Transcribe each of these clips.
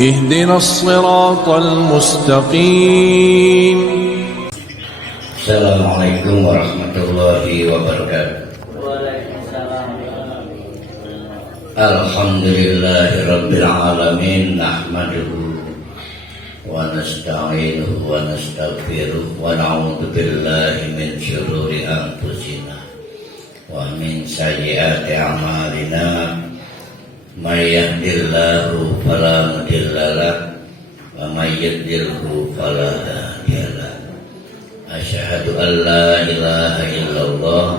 اهدنا الصراط المستقيم. Assalamualaikum warahmatullahi wabarakatuh. Alhamdulillahi rabbil alamin, nahmaduhu wa nasta'inuhu wa nastaghfiruh wa na'udzu billahi min syururi anfusina wa min sayyiati a'malina. May yahdihillahu fala mudilla lahu wa may yudlilhu fala hadiya lahu. Asyhadu an la ilaha illallah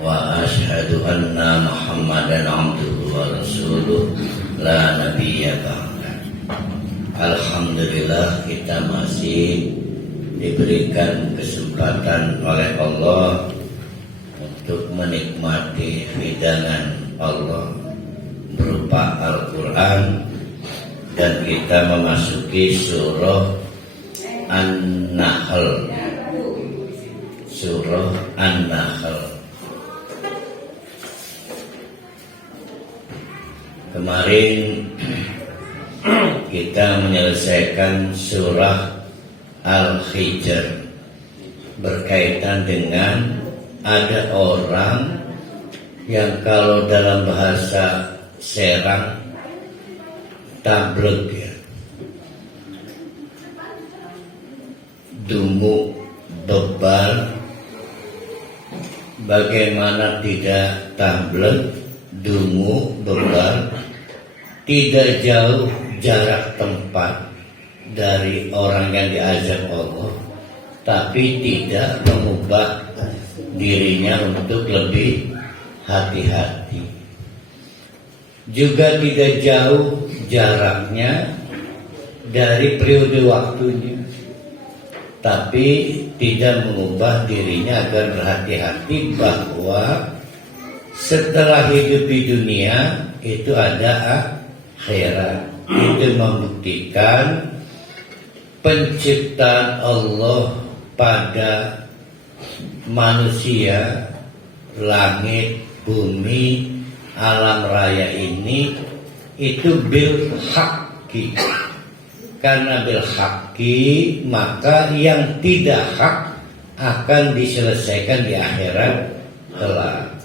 wa asyhadu anna Muhammadan abduhu wa rasuluh la nabiyya ba'da. Alhamdulillah, kita masih diberikan kesempatan oleh Allah untuk menikmati hidangan Allah berupa Al-Quran, dan kita memasuki surah An-Nahl. Surah An-Nahl. Kemarin kita menyelesaikan surah Al-Hijr berkaitan dengan ada orang yang kalau dalam bahasa Serang tableg, ya, dungu, bebal. Bagaimana tidak tableg, dungu, bebal, tidak jauh jarak tempat dari orang yang diajak Allah, tapi tidak mengubah dirinya untuk lebih hati-hati. Juga tidak jauh jaraknya dari periode waktunya, tapi tidak mengubah dirinya agar berhati-hati bahwa setelah hidup di dunia itu ada akhirat. Itu membuktikan penciptaan Allah pada manusia, langit, bumi, alam raya ini itu bil haqqi. Karena bil haqqi, maka yang tidak hak akan diselesaikan di akhirat kelak.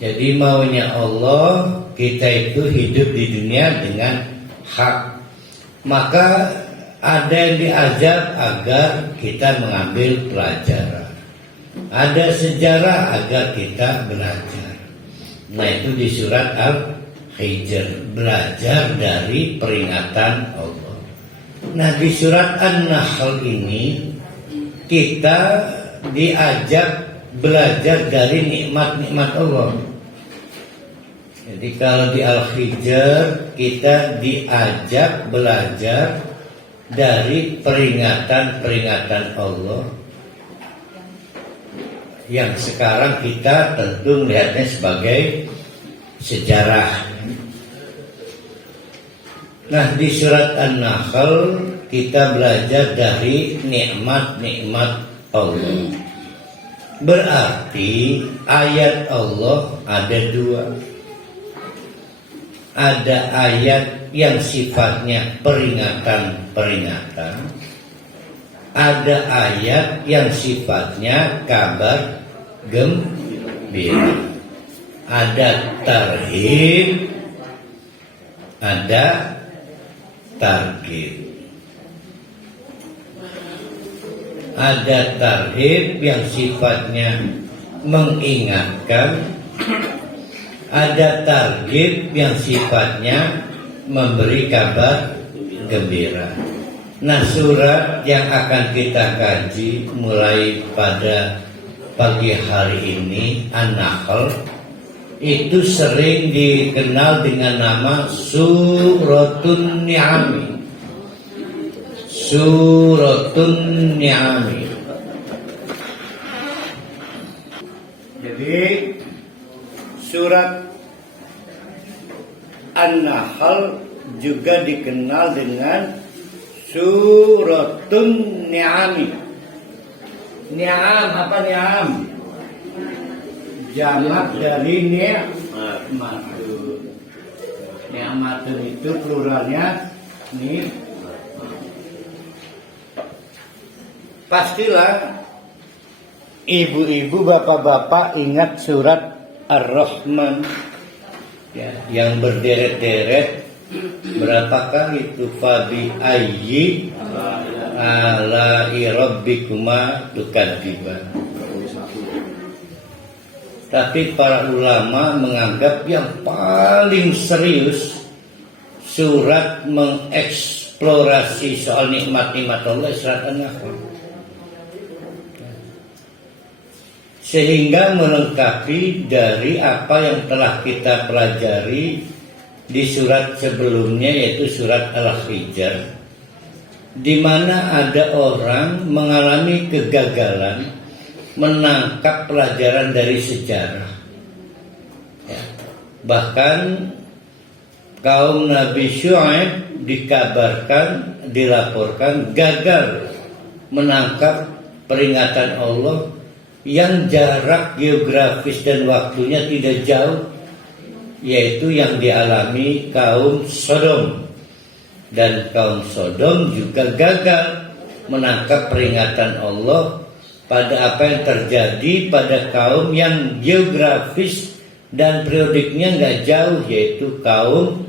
Jadi maunya Allah kita itu hidup di dunia dengan hak. Maka ada yang diajar agar kita mengambil pelajaran, ada sejarah agar kita belajar. Nah, itu di surat Al-Hijr, belajar dari peringatan Allah. Nah, di surat An-Nahl ini kita diajak belajar dari nikmat-nikmat Allah. Jadi kalau di Al-Hijr kita diajak belajar dari peringatan-peringatan Allah, yang sekarang kita tentu melihatnya sebagai sejarah. Nah, di surat An-Nahl kita belajar dari nikmat-nikmat Allah. Berarti ayat Allah ada dua. Ada ayat yang sifatnya peringatan-peringatan, ada ayat yang sifatnya kabar gembira. Ada tarhib, ada targhib. Ada tarhib yang sifatnya mengingatkan, ada targhib yang sifatnya memberi kabar gembira. Nah, surat yang akan kita kaji mulai pada pagi hari ini, An-Nahl, itu sering dikenal dengan nama Suratun Ni'ami. Suratun Ni'ami. Jadi surat An-Nahl juga dikenal dengan Suratun Ni'ami. Ni'am, apa ni'am? Jamak dari ni'matun. Ni'matun itu pluralnya Ini pastilah ibu-ibu, bapak-bapak ingat surat Ar-Rahman ya, yang berderet-deret berapa kali itu, fabi ayyi ala'i rabbikuma tukadziban. Tapi para ulama menganggap yang paling serius surat mengeksplorasi soal nikmat-nikmat Allah surat An-Nahl, sehingga melengkapi dari apa yang telah kita pelajari di surat sebelumnya, yaitu surat Al-Hijr, di mana ada orang mengalami kegagalan menangkap pelajaran dari sejarah ya. Bahkan kaum Nabi Syuaib dilaporkan gagal menangkap peringatan Allah yang jarak geografis dan waktunya tidak jauh, yaitu yang dialami kaum Sodom. Dan kaum Sodom juga gagal menangkap peringatan Allah pada apa yang terjadi pada kaum yang geografis dan periodiknya nggak jauh, yaitu kaum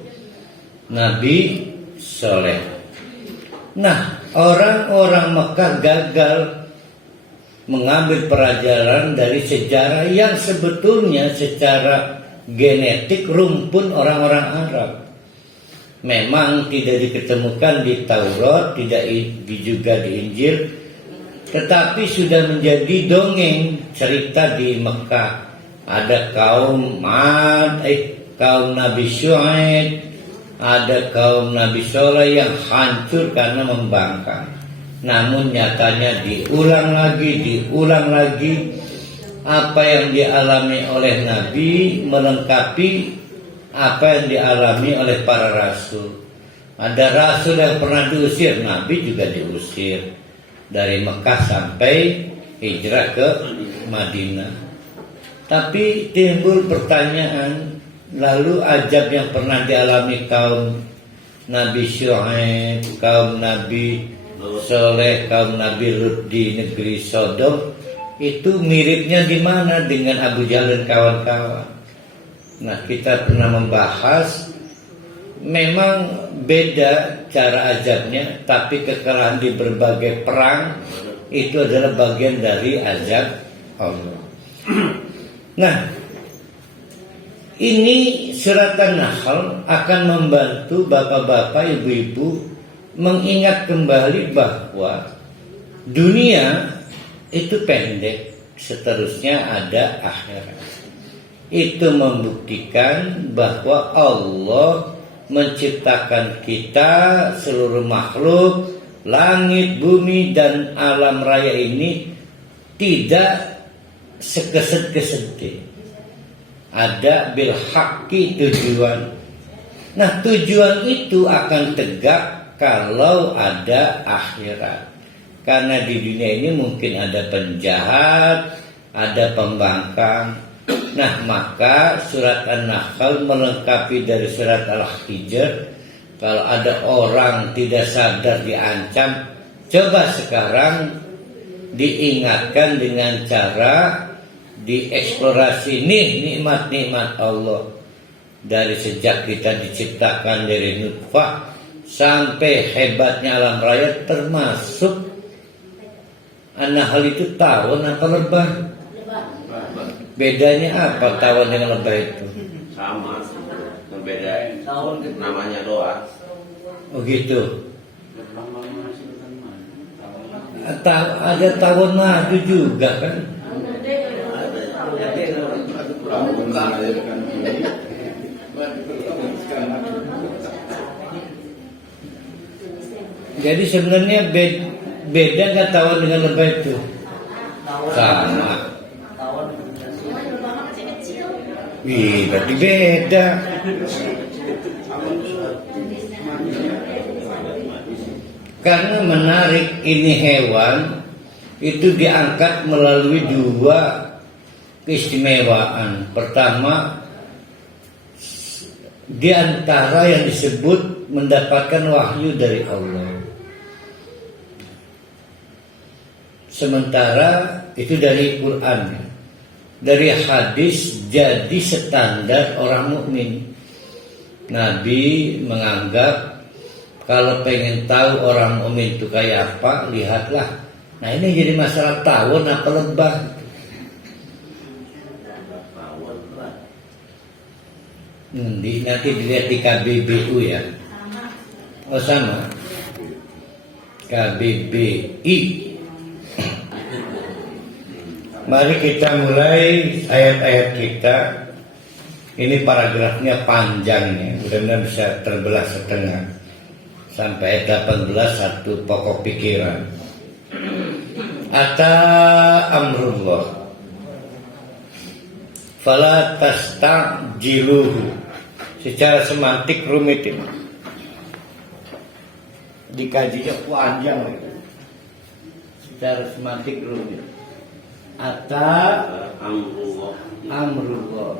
Nabi Soleh. Nah, orang-orang Mekah gagal mengambil pelajaran dari sejarah yang sebetulnya secara genetik rumpun orang-orang Arab. Memang tidak diketemukan di Taurat, tidak juga di Injil, tetapi sudah menjadi dongeng cerita di Mekah. Ada kaum kaum Nabi Syuaib, ada kaum Nabi Soleh yang hancur karena membangkang. Namun nyatanya diulang lagi apa yang dialami oleh Nabi melengkapi apa yang dialami oleh para rasul. Ada rasul yang pernah diusir, Nabi juga diusir dari Mekah sampai hijrah ke Madinah. Tapi timbul pertanyaan, lalu azab yang pernah dialami kaum Nabi Syuaib, kaum Nabi Soleh, kaum Nabi Lut di negeri Sodom, itu miripnya di mana dengan Abu Jahal dan kawan-kawan? Nah, kita pernah membahas memang beda cara azabnya, tapi kekalahan di berbagai perang itu adalah bagian dari azab Allah. Nah, ini surat An-Nahl akan membantu bapak-bapak, ibu-ibu mengingat kembali bahwa dunia itu pendek, seterusnya ada akhirat. Itu membuktikan bahwa Allah menciptakan kita, seluruh makhluk, langit, bumi, dan alam raya ini tidak sekeset-keset. Ada bil haqqi tujuan. Nah, tujuan itu akan tegak kalau ada akhirat. Karena di dunia ini mungkin ada penjahat, ada pembangkang. Nah, maka surat An-Nahl melengkapi dari surat Al-Hijr. Kalau ada orang tidak sadar diancam, coba sekarang diingatkan dengan cara dieksplorasi nih nikmat-nikmat Allah. Dari sejak kita diciptakan dari nutfah sampai hebatnya alam raya, termasuk An-Nahl itu tawon apa lebah? Bedanya apa tawon dengan lebah itu? Sama, berbeda. Namanya doang. Oh gitu. Ada tawon madu juga kan? Jadi sebenarnya beda nggak tawon dengan lebah itu? Sama. Wih, berarti beda. Karena menarik, ini hewan itu diangkat melalui dua keistimewaan. Pertama, di antara yang disebut mendapatkan wahyu dari Allah. Sementara itu dari Quran, dari hadis jadi standar orang mukmin. Nabi menganggap kalau pengen tahu orang mukmin itu kayak apa, lihatlah. Nah ini jadi masalah tawon apa lebah. Nanti dilihat di KBBU ya. Oh sama. KBBI. Mari kita mulai ayat-ayat kita. Ini paragrafnya panjang ya, mudah-mudahan bisa terbelah setengah. Sampai ayat 18 satu pokok pikiran. Ata amrullah fala tastajiluhu. Secara semantik rumit ini. Dikajinya panjang itu. Secara semantik rumit. Ata amrullah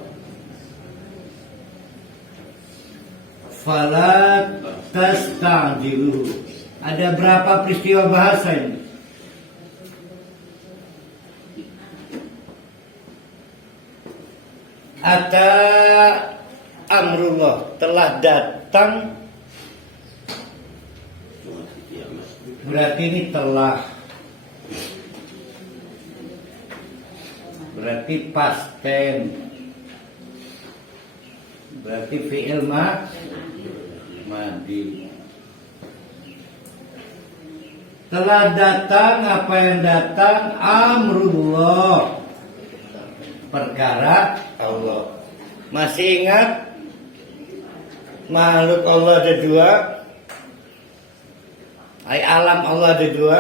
fala tastajiluhu. Ada berapa peristiwa bahasa ini? Ata amrullah, telah datang, berarti ini telah, berarti past tense, berarti fi'il madi. Telah datang apa yang datang? Amrullah, perkara Allah. Masih ingat makhluk Allah ada dua? Alam Allah ada dua.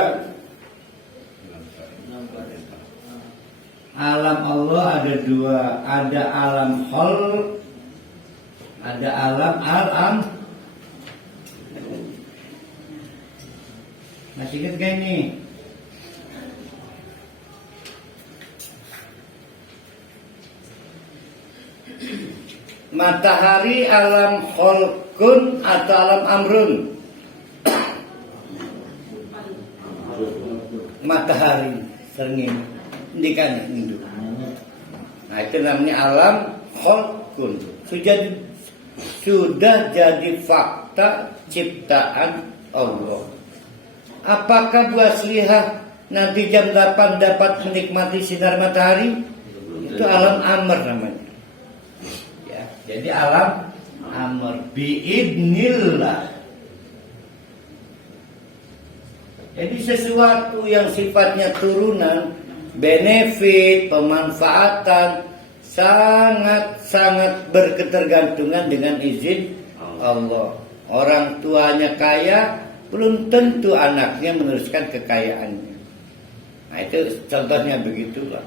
Alam Allah ada dua. Ada alam khalq, ada alam al-am. Masih ingat gak ini? Matahari alam khalqun atau alam amrun? Matahari sering indikan itu. Nah itu namanya alam khalqun. Sudah jadi fakta ciptaan Allah. Apakah Bu Aslihah nanti jam 8 dapat menikmati sinar matahari? Itu alam amr namanya. Ya, jadi alam amr biidnillah. Jadi sesuatu yang sifatnya turunan, benefit, pemanfaatan sangat-sangat berketergantungan dengan izin Allah. Orang tuanya kaya, belum tentu anaknya meneruskan kekayaannya. Nah itu contohnya begitulah.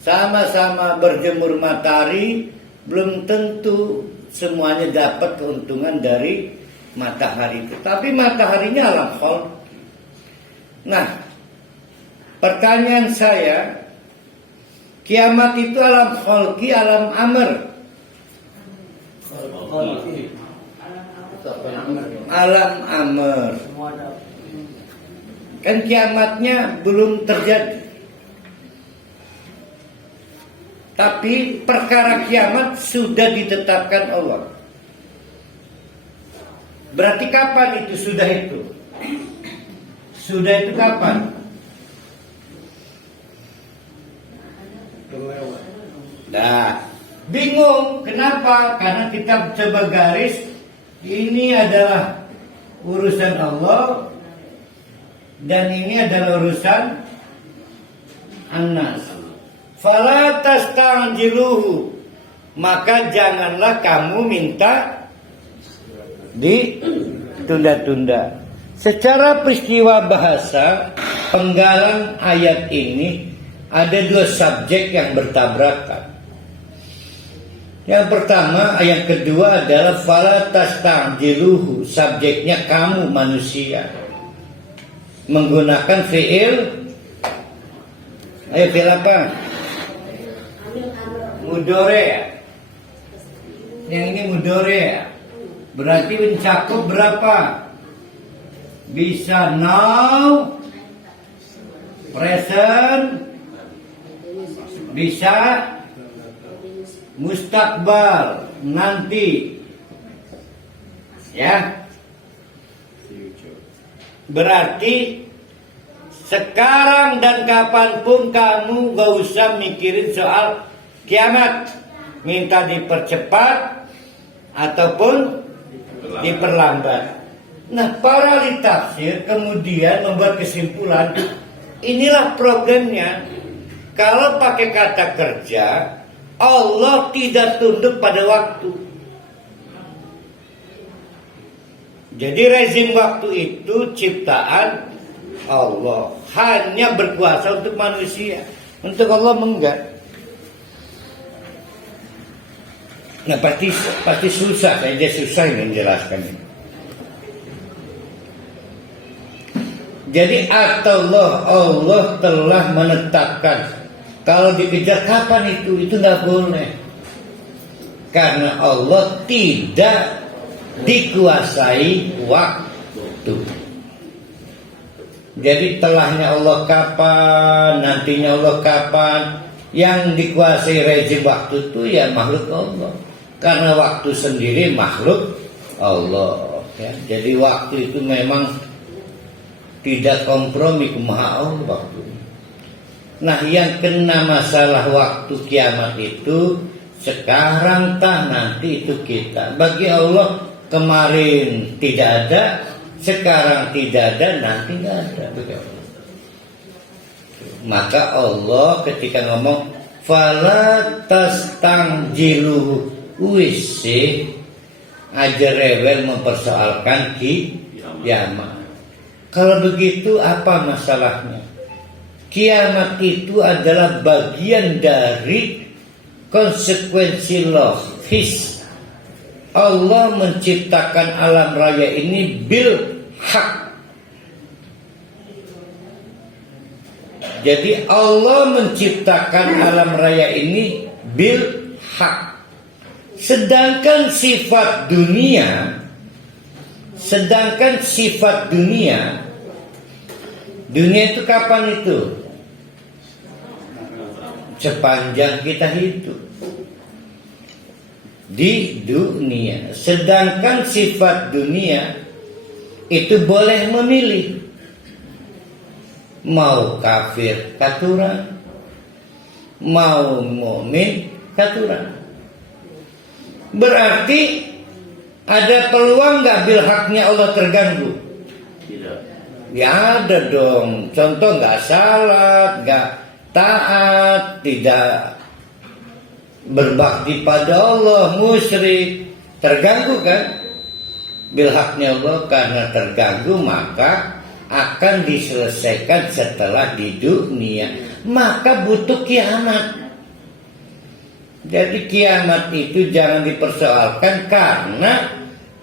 Sama-sama berjemur matahari, belum tentu semuanya dapat keuntungan dari matahari itu. Tapi mataharinya alam khalq. Nah, pertanyaan saya, kiamat itu alam khalqi, alam amr? Alam amr. Kan kiamatnya belum terjadi. Tapi perkara kiamat sudah ditetapkan Allah. Berarti kapan itu sudah itu? Sudah itu kapan? Nah, bingung. Kenapa? Karena kita coba garis. Ini adalah urusan Allah dan ini adalah urusan An-Nas. Fala tastajiluhu, maka janganlah kamu minta ditunda-tunda. Secara peristiwa bahasa, penggalan ayat ini ada dua subjek yang bertabrakan. Yang pertama, yang kedua adalah fala tastajiluhu, subjeknya kamu manusia. Menggunakan fi'il, ayo fi'il apa? Mudore. Yang ini mudore. Berarti mencakup berapa? Bisa now, present, bisa mustakbal, nanti. Ya. Berarti sekarang dan kapanpun kamu gak usah mikirin soal kiamat, minta dipercepat ataupun diperlambat. Nah, para ahli tafsir kemudian membuat kesimpulan, inilah problemnya. Kalau pakai kata kerja, Allah tidak tunduk pada waktu. Jadi rezim waktu itu ciptaan Allah, hanya berkuasa untuk manusia, untuk Allah enggak. Nah, pasti susah, saja susah menjelaskan ini. Jadi Allah telah menetapkan kalau dikejar kapan itu nggak boleh, karena Allah tidak dikuasai waktu. Jadi telahnya Allah kapan, nantinya Allah kapan, yang dikuasai rezim waktu itu ya makhluk Allah, karena waktu sendiri makhluk Allah. Ya. Jadi waktu itu memang tidak kompromi kumaha Allah waktu. Nah, yang kena masalah waktu kiamat itu sekarang tah nanti itu kita. Bagi Allah kemarin tidak ada, sekarang tidak ada, nanti nggak ada. Bagi Allah. Maka Allah ketika ngomong fala tastangjilu wisi, aja rewel mempersoalkan kiamat. Kalau begitu apa masalahnya? Kiamat itu adalah bagian dari konsekuensi logis. Allah menciptakan alam raya ini bil hak. Jadi Allah menciptakan alam raya ini bil hak. Sedangkan sifat dunia itu kapan itu? Sepanjang kita hidup di dunia. Sedangkan sifat dunia itu boleh memilih, mau kafir katuran, mau mukmin katuran. Berarti ada peluang nggak bil haknya Allah terganggu? Tidak. Ya ada dong. Contoh nggak salat, nggak taat, tidak berbakti pada Allah, musyrik, terganggu kan? Bil haknya Allah, karena terganggu maka akan diselesaikan setelah di dunia. Maka butuh kiamat. Jadi kiamat itu jangan dipersoalkan karena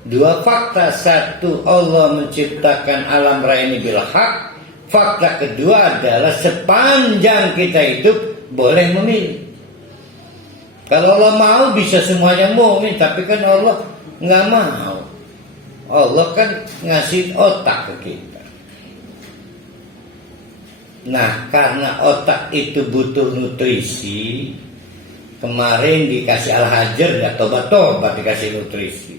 dua fakta. Satu, Allah menciptakan alam raya ini bil hak. Fakta kedua adalah sepanjang kita hidup boleh memilih. Kalau Allah mau bisa semuanya mukmin, tapi kan Allah nggak mau. Allah kan ngasih otak ke kita. Nah, karena otak itu butuh nutrisi. Kemarin dikasih Al-Hajar, gak tobat-tobat dikasih nutrisi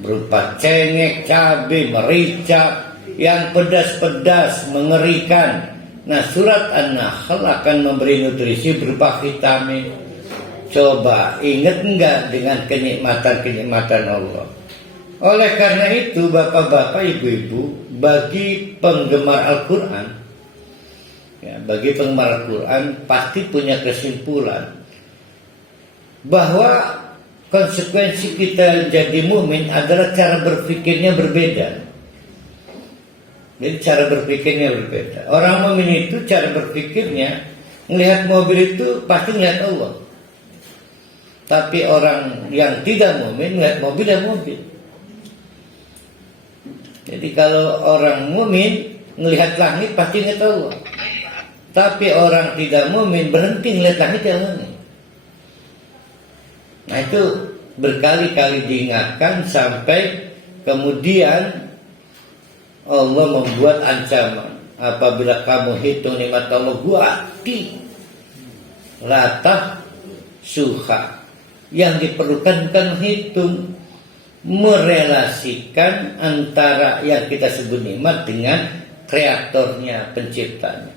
berupa cengek, cabai, merica yang pedas-pedas, mengerikan. Nah, surat An-Nahl akan memberi nutrisi berupa vitamin. Coba ingat enggak dengan kenikmatan-kenikmatan Allah? Oleh karena itu, bapak-bapak, ibu-ibu, bagi penggemar Al-Quran, ya, bagi penggemar Al-Quran pasti punya kesimpulan bahwa konsekuensi kita jadi mukmin adalah cara berpikirnya berbeda. Jadi cara berpikirnya berbeda. Orang mukmin itu cara berpikirnya melihat mobil itu pasti melihat Allah. Tapi orang yang tidak mukmin melihat mobil ya mobil. Jadi kalau orang mukmin melihat langit pasti melihat Allah. Tapi orang tidak mukmin berhenti melihat langit ya langit. Nah itu berkali-kali diingatkan sampai kemudian Allah membuat ancaman, apabila kamu hitung nikmat Allah guati latah suha. Yang diperlukan kan hitung, merelasikan antara yang kita sebut nikmat dengan kreatornya, penciptanya.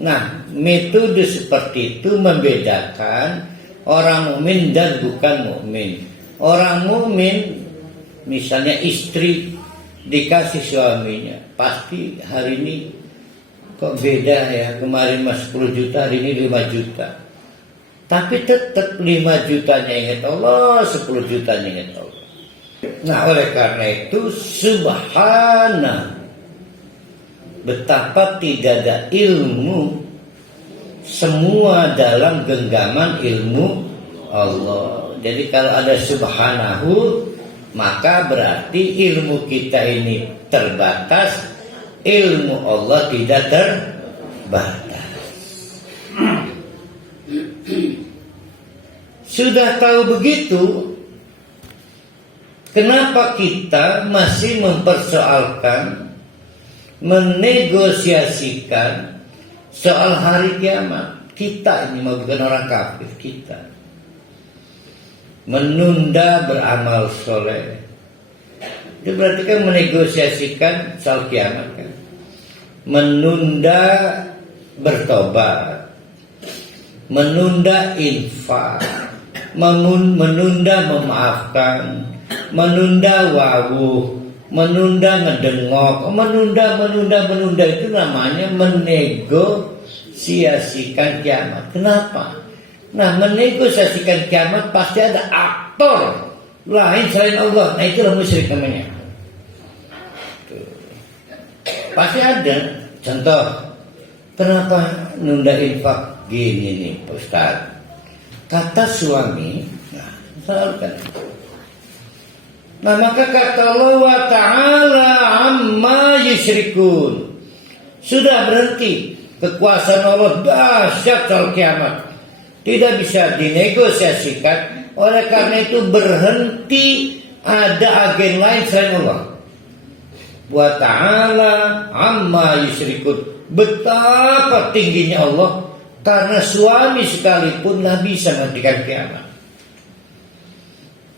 Nah, metode seperti itu membedakan orang mukmin dan bukan mukmin. Orang mukmin, misalnya istri dikasih suaminya, pasti hari ini kok beda ya, kemarin mas 10 juta, hari ini 5 juta. Tapi tetap 5 jutanya ingat Allah, 10 jutanya ingat Allah. Nah, oleh karena itu subhana, betapa tidak ada ilmu semua dalam genggaman ilmu Allah. Jadi kalau ada subhanahu, maka berarti ilmu kita ini terbatas, ilmu Allah tidak terbatas. Sudah tahu begitu, kenapa kita masih mempersoalkan, menegosiasikan soal hari kiamat? Kita ini mau bukan orang kafir, kita menunda beramal soleh. Itu berarti kan menegosiasikan soal kiamat kan? Menunda bertobat, menunda infak, menunda memaafkan, menunda wawuh, menunda ngedengok, menunda itu namanya menegosiasikan kiamat. Kenapa? Nah, menegosiasikan kiamat pasti ada aktor lain selain Allah. Nah, itulah musyrik namanya. Pasti ada. Contoh, kenapa nunda infak gini nih, Pak Ustaz? Kata suami, nah, misalkan. Nah, maka kata Allah wa ta'ala amma yusyrikun. Sudah berhenti. Kekuasaan Allah dahsyat soal kiamat. Tidak bisa dinegosiasikan. Oleh karena itu berhenti, ada agen lain selain Allah. Wa ta'ala amma yusyrikun. Betapa tingginya Allah. Karena suami sekalipun tidak bisa menghentikan kiamat.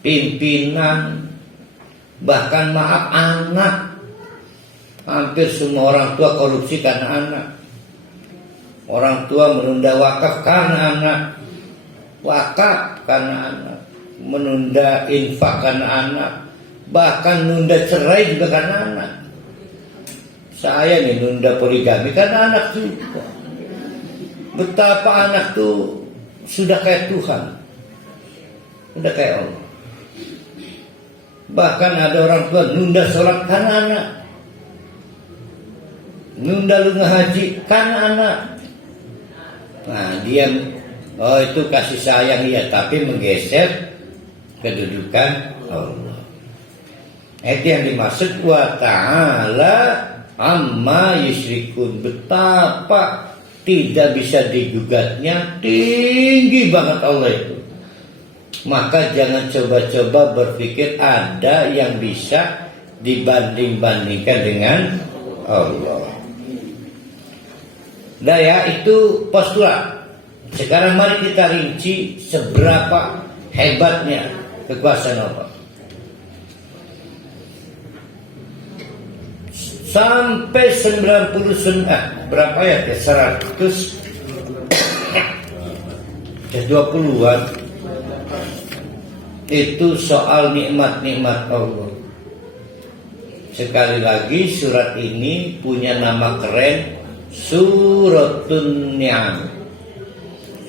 Pimpinan, bahkan maaf anak, hampir semua orang tua korupsi karena anak. Orang tua menunda wakaf karena anak, wakaf karena anak, menunda infak karena anak, bahkan nunda cerai juga karena anak. Saya nih nunda poligami karena anak juga. Betapa anak tuh sudah kayak Tuhan, sudah kayak Allah. Bahkan ada orang tua nunda sholat karena anak, nunda lunga haji karena anak. Nah, dia itu kasih sayang ya, tapi menggeser kedudukan Allah. Itu yang dimaksud wa ta'ala amma yusyrikun. Betapa tidak bisa digugatnya, tinggi banget Allah itu. Maka jangan coba-coba berpikir ada yang bisa dibanding-bandingkan dengan Allah. Nah ya, itu postulat. Sekarang mari kita rinci seberapa hebatnya kekuasaan Allah. Sampai 99 berapa ya? 120-an itu soal nikmat-nikmat Allah. Sekali lagi surat ini punya nama keren, Suratun Ni'am.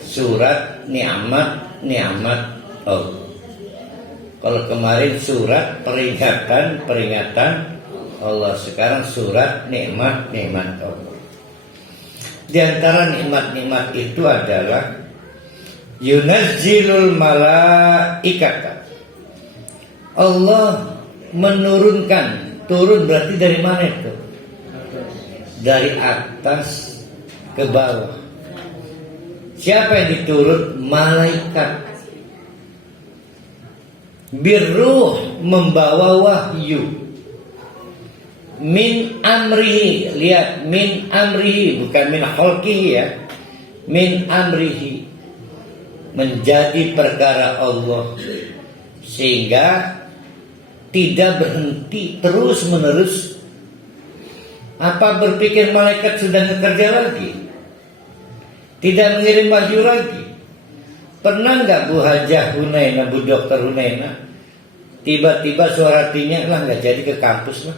Surat nikmat Allah. Kalau kemarin surat peringatan Allah, sekarang surat nikmat Allah. Di antara nikmat itu adalah yunazzilul malaikata. Allah menurunkan, turun berarti dari mana itu? Dari atas ke bawah. Siapa yang diturun? Malaikat. Birruh membawa wahyu. Min amrihi, lihat min amrihi bukan min khalqihi ya. Min amrihi, menjadi perkara Allah, sehingga tidak berhenti terus menerus. Apa berpikir malaikat sedang bekerja lagi, tidak mengirim wahyu lagi? Pernah nggak Bu Hajah Hunaina, Bu Dokter Hunaina, tiba-tiba suara hatinya lah nggak jadi ke kampus lah?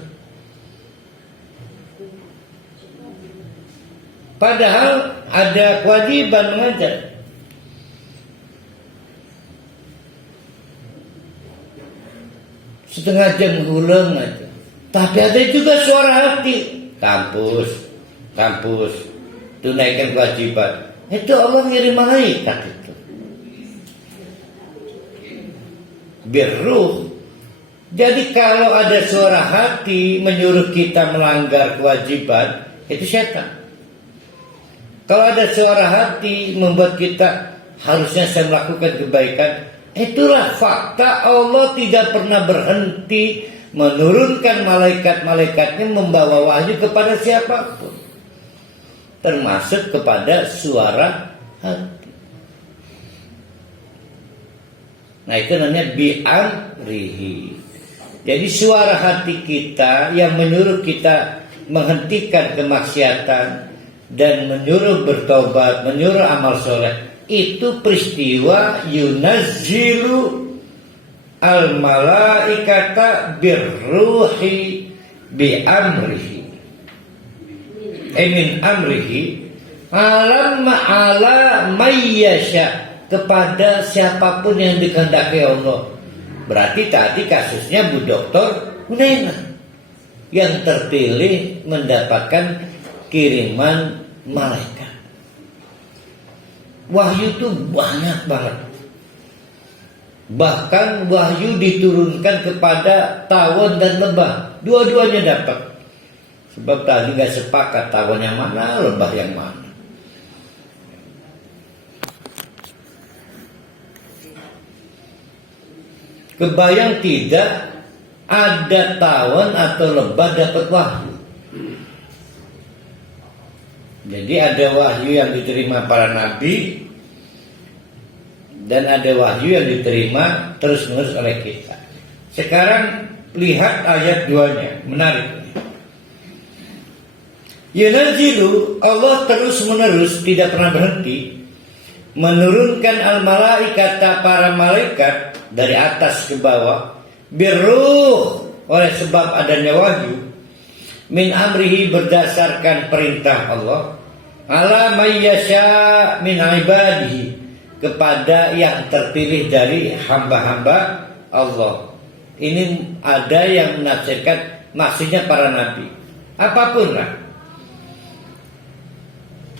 Padahal ada kewajiban mengajar. Setengah jam ngulang aja. Tapi ada juga suara hati. Kampus, tunaikan kewajiban. Itu Allah ngirim malaikat itu. Birruh. Jadi kalau ada suara hati menyuruh kita melanggar kewajiban, itu setan. Kalau ada suara hati membuat kita harusnya saya melakukan kebaikan, itulah fakta. Allah tidak pernah berhenti menurunkan malaikat-malaikatnya membawa wahyu kepada siapapun, termasuk kepada suara hati. Nah itu namanya bi'amrihi. Jadi suara hati kita yang menyuruh kita menghentikan kemaksiatan dan menyuruh bertobat, menyuruh amal soleh, itu peristiwa yunazzilu al malaikata birruhi bi amrihi, min amrihi alam ma'ala mayyasha, kepada siapapun yang dikehendaki Allah. Berarti tadi kasusnya Bu Dokter Hunaina yang terpilih mendapatkan kiriman malaikat. Wahyu itu banyak banget. Bahkan wahyu diturunkan kepada tawon dan lebah. Dua-duanya dapat. Sebab tadi gak sepakat tawon yang mana, lebah yang mana. Kebayang tidak ada tawon atau lebah dapat wahyu. Jadi ada wahyu yang diterima para nabi dan ada wahyu yang diterima terus-menerus oleh kita. Sekarang lihat ayat 2-nya, menarik. Yunazilu, Allah terus-menerus tidak pernah berhenti menurunkan al-malaikata, para malaikat dari atas ke bawah, birruh, oleh sebab adanya wahyu, min amrihi, berdasarkan perintah Allah, ala mayyasha min ibadihi, kepada yang terpilih dari hamba-hamba Allah. Ini ada yang menafsirkan maksudnya para nabi. Apapun lah.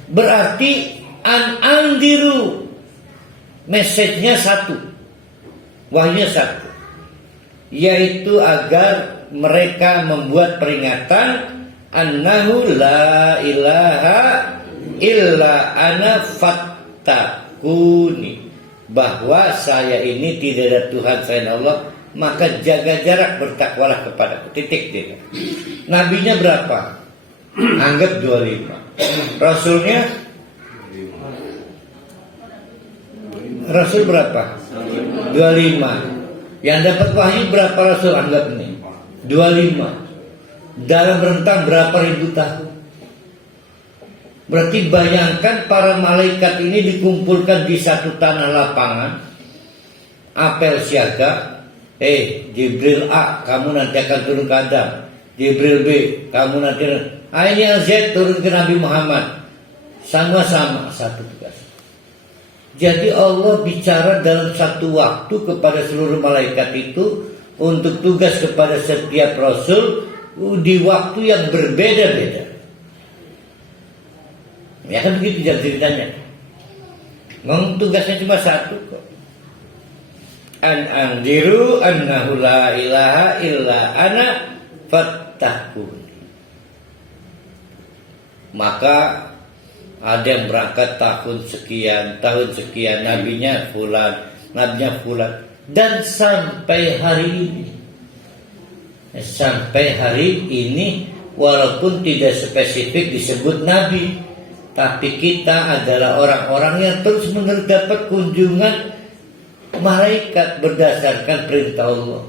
Berarti andiru, message-nya satu, wahyunya satu, yaitu agar mereka membuat peringatan annahu la ilaha illa ana fattakuni, bahwa saya ini tidak ada Tuhan selain Allah, maka jaga jarak, bertakwalah kepadaku. Titik. Nabinya berapa? Anggap 25. Rasulnya Rasul berapa? 25. Yang dapat wahyu berapa Rasul? Anggap ini 25. Dalam rentang berapa ribu tahun? Berarti bayangkan para malaikat ini dikumpulkan di satu tanah lapangan, apel siaga. Jibril A, kamu nanti akan turun ke Adam. Jibril B, kamu nanti. Ini yang Z turun ke Nabi Muhammad. Sama-sama satu tugas. Jadi Allah bicara dalam satu waktu kepada seluruh malaikat itu untuk tugas kepada setiap Rasul di waktu yang berbeda-beda. Ya kan begitu ceritanya. Memang tugasnya cuma satu kok. Andiru annahu la ilaha illa ana fattaqun. Maka ada yang berangkat tahun sekian, nabinya fulan. dan sampai hari ini. Sampai hari ini walaupun tidak spesifik disebut nabi, tapi kita adalah orang-orang yang terus-menerus dapat kunjungan malaikat berdasarkan perintah Allah.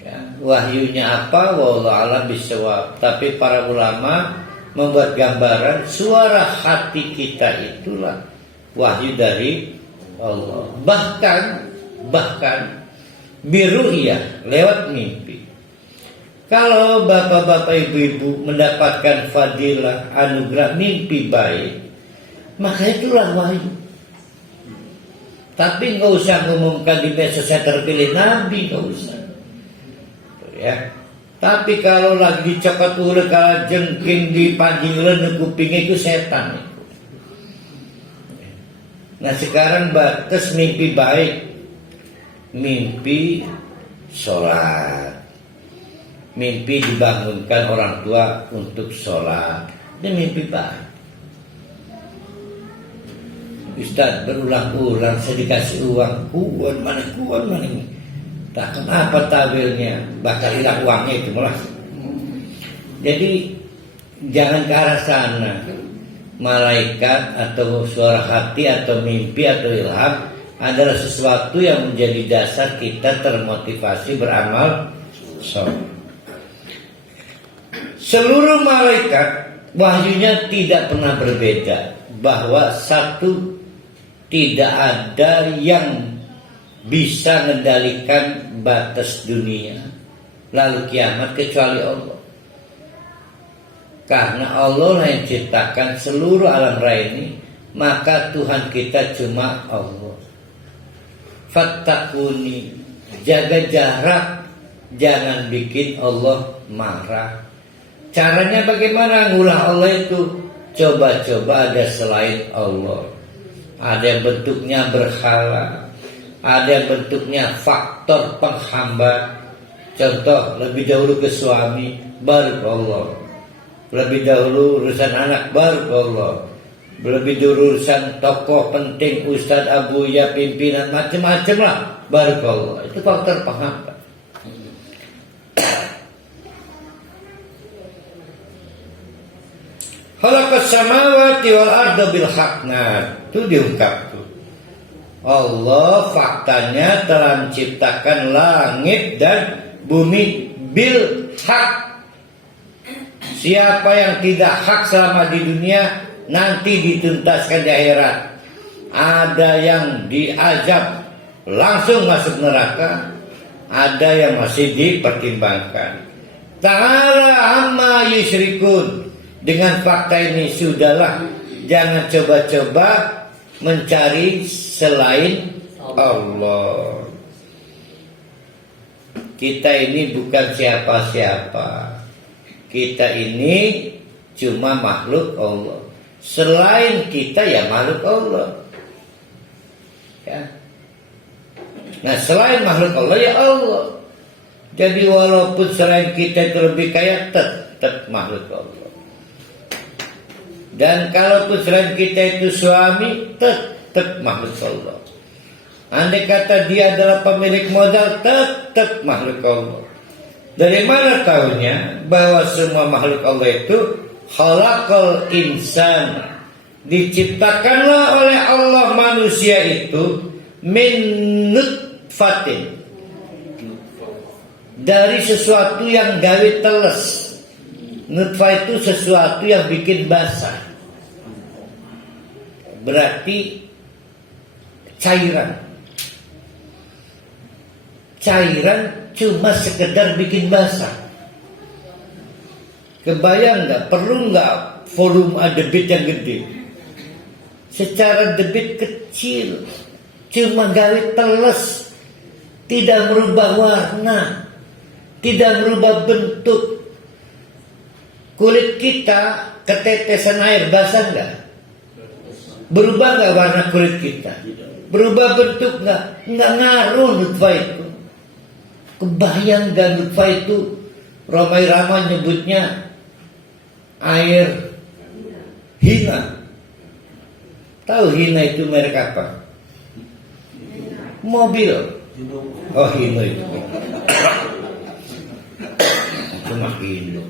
Ya, wahyunya apa? Wallahu a'lam bishawab. Tapi para ulama membuat gambaran suara hati kita itulah wahyu dari Allah. Bahkan biru'yah, lewat mimpi. Kalau bapak-bapak ibu-ibu mendapatkan fadilah anugerah mimpi baik, maka itulah wahyu. Tapi nggak usah ngumumkan di medsos saya terpilih nabi, nggak usah. Ya. Tapi kalau lagi dicokot ulah kala jengking di panggilan kupingnya itu setan. Nah sekarang batas mimpi baik, mimpi sholat. Mimpi dibangunkan orang tua untuk sholat. Ini mimpi baik. Ustaz berulang-ulang saya dikasih uang. Kuan mana ini. Tak kenapa tabelnya. Bakal hilang uangnya itu malah. Jadi jangan ke arah sana. Malaikat atau suara hati atau mimpi atau ilham adalah sesuatu yang menjadi dasar kita termotivasi beramal soleh. Seluruh malaikat wahyunya tidak pernah berbeda, bahwa satu tidak ada yang bisa mengendalikan batas dunia lalu kiamat kecuali Allah. Karena Allah lah yang ciptakan seluruh alam raya ini, maka Tuhan kita cuma Allah. Fattakuni, jaga jarak, jangan bikin Allah marah. Caranya bagaimana ngulah Allah itu? Coba-coba ada selain Allah. Ada yang bentuknya berhala, ada yang bentuknya faktor penghamba. Contoh, lebih dahulu ke suami, baru ke Allah. Lebih dahulu urusan anak, baru ke Allah. Lebih dahulu urusan tokoh penting, ustadz, abuya, pimpinan, macam-macam lah, baru ke Allah. Itu faktor penghamba. Khalaqas samawati wal arda bil haqq. Nah, itu diungkap tuh. Allah faktanya telah menciptakan langit dan bumi bil haq. Siapa yang tidak hak selama di dunia nanti dituntaskan di akhirat. Ada yang diazab langsung masuk neraka, ada yang masih dipertimbangkan. Ta'ala amma yusyrikun. Dengan fakta ini sudahlah, jangan coba-coba mencari selain Allah. Kita ini bukan siapa-siapa. Kita ini cuma makhluk Allah. Selain kita ya makhluk Allah. Ya. Nah selain makhluk Allah ya Allah. Jadi walaupun selain kita itu lebih kaya, tetap makhluk Allah. Dan kalaupun selain kita itu suami, tetap makhluk Allah. Andai kata dia adalah pemilik modal, tetap makhluk Allah. Dari mana tahunya bahwa semua makhluk Allah itu khalaqal insan, diciptakanlah oleh Allah manusia itu min nutfatin, dari sesuatu yang gawe teles. Nutfah itu sesuatu yang bikin basah, berarti cairan. Cairan cuma sekedar bikin basah. Kebayang nggak? Perlu nggak volume debit yang gede? Secara debit kecil, cuma gawe teles, tidak merubah warna, tidak merubah bentuk. Kulit kita ketetesan air basah nggak? Berubah nggak warna kulit kita? Berubah bentuk nggak? Nggak ngaruh nutfah itu. Kebayang nggak nutfah itu? Ramai Rama nyebutnya air hina. Tahu hina itu merek apa? Mobil. Oh, Hino itu. Cuma Hino.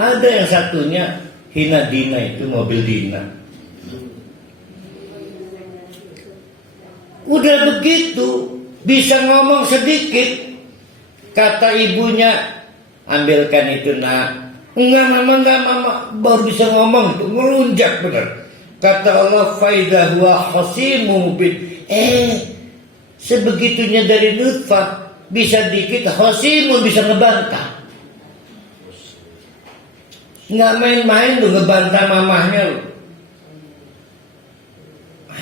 Ada yang satunya Hina Dina, itu mobil Dina. Udah begitu bisa ngomong sedikit, kata ibunya, ambilkan itu nak. Enggak mama, baru bisa ngomong itu, ngelunjak bener. Kata Allah, faidah huwa khasimun mubin. Sebegitunya dari nutfah, bisa dikit khasimun, bisa ngebantah. Nggak main-main lu ngebantah mamahnya lu.